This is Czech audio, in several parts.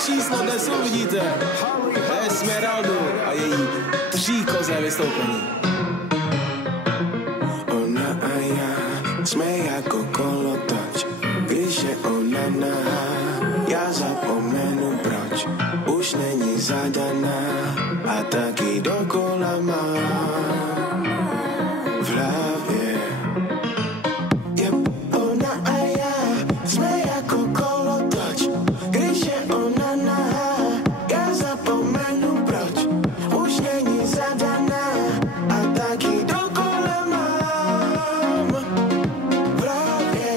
číslo dnes uvidíte Esmeraldu a její příkozé vystoupení. Ona a já jsme jako kolotoč, když je ona nahá, já zapomenu proč, už není zadaná a taky dokola mám v hlavě. Yep. Ona a já jsme jako kolotoč, když je ona nahá, já zapomenu proč, už není zadaná a taky dokola mám v hlavě.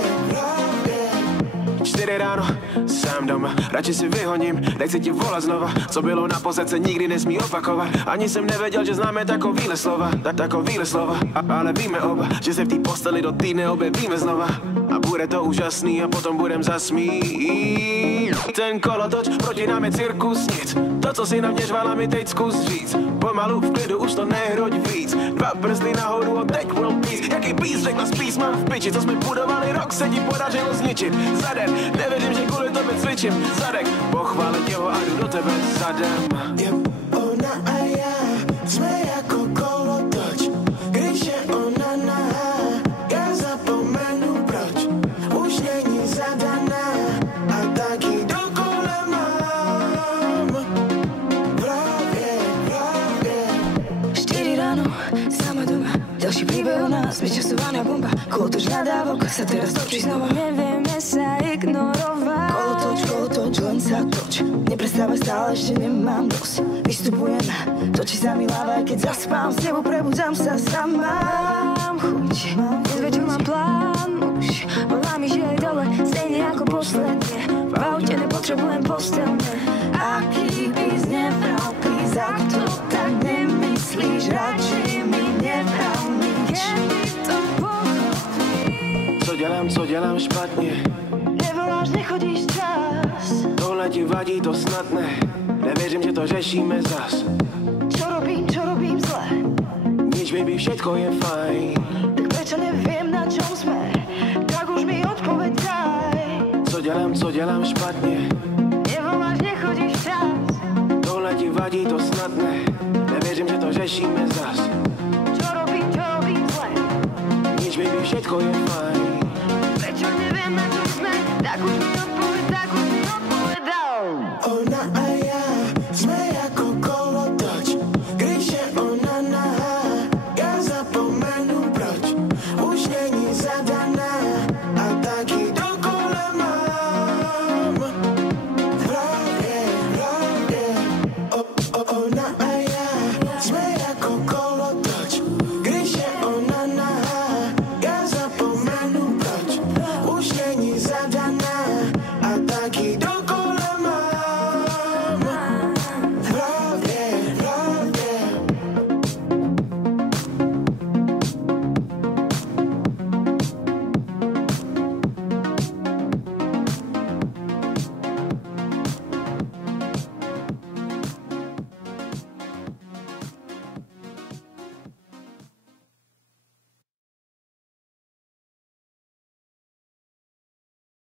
4 ráno, sám doma, radši si vyhoním, nechci ti volat znova. Co bylo naposled se nikdy nesmí opakovat. Ani jsem nevěděl, že známe takovýhle slova, takovýhle slova. Ale víme oba, že se v té posteli do týdne objevíme znova. A bude to úžasný a potom budem zasmít. Ten kolotoč, proti nám je cirkus nic. To, co si na mě žvala, mi teď zkus říct. Pomalu v klidu, už to nehroď víc. 2 prsty nahoru a teď world peace. Jaký peace, řekla spíš, mám v piči. Co jsme budovali rok, se ti podařilo zničit. Za den, nevěřím, že kvůli tobě cvičím. Zadek, pochválit jeho a jdu do tebe zadem. Yep. Ona a já jsme jako kolotoč, když je ona nahá, já zapomenu proč, už není zadaná a taky dokola mám v hlavě. 4 ráno, sama doma, ďalší príbeh o nás, vyčasovaná bomba, kolotoč nadávok sa teraz točí znova. Nevieme sa ignorovať. Kolotoč, len sa toč, neprestávaj stále, ešte nemám dosť. Vystupujem, točí sa mi hlava, aj keď zaspám, s tebou prebudzam sa sama. Mám chuť, dnes večer mám plán už, volá mi, že je dole, stejne ako posledne. V aute nepotrebujem postelne. Aký bys nebral, please, ak to tak nemyslíš, radšej mi nevral nič. Keby to pochopíš. Co dělám špatně? Nevoláš, nechodíš čas. Tohle ti vadí, to snad ne. Nevěřím, že to řešíme zas. Čo robím zle? Nič, baby, všetko je fajn. Tak prečo neviem, na čom sme? Tak už mi odpoveď daj. Co dělám špatně? Nevoláš, nechodíš čas. Tohle ti vadí, to snad ne. Nevěřím, že to řešíme zas. Čo robím zle? Nič, baby, všetko je fajn. Prečo neviem, na čom sme? Tak už mi odpoveď